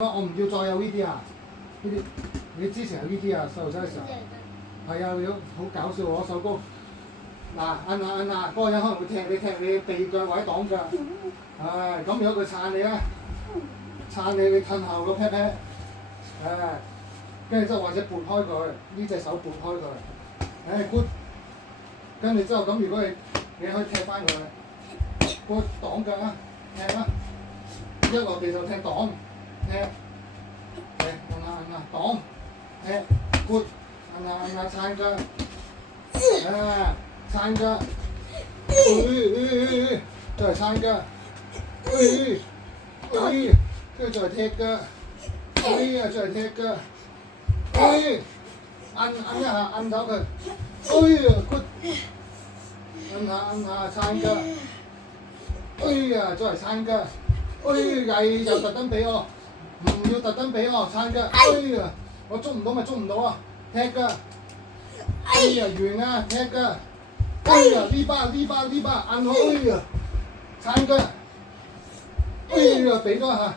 我唔要再有呢啲啊！呢啲你之前有呢啲啊，細路仔嘅時候。係啊，你好搞笑喎！手高嗱，摁下摁下，嗰個人可能會踢你避腳或者擋腳。唉，咁如果佢撐你咧，撐你褪後個 pat pat，唉，跟住之後或者撥開佢，呢隻手撥開佢，唉 good。跟住之後咁，如果你可以踢翻佢，good 擋腳啊，踢啦，一落地就踢擋，踢，摁下擋，踢 good。摁下撐腳，撐腳，再嚟撐腳，跟住再嚟踢腳，再嚟踢腳，摁一下，摁走佢，good，摁下撐腳，再嚟撐腳，又特登俾我，唔要特登俾我撐腳，我捉唔到咪捉唔到啊！踢腳，完啊！踢腳，呢巴，摁好，撐腳，俾多一下，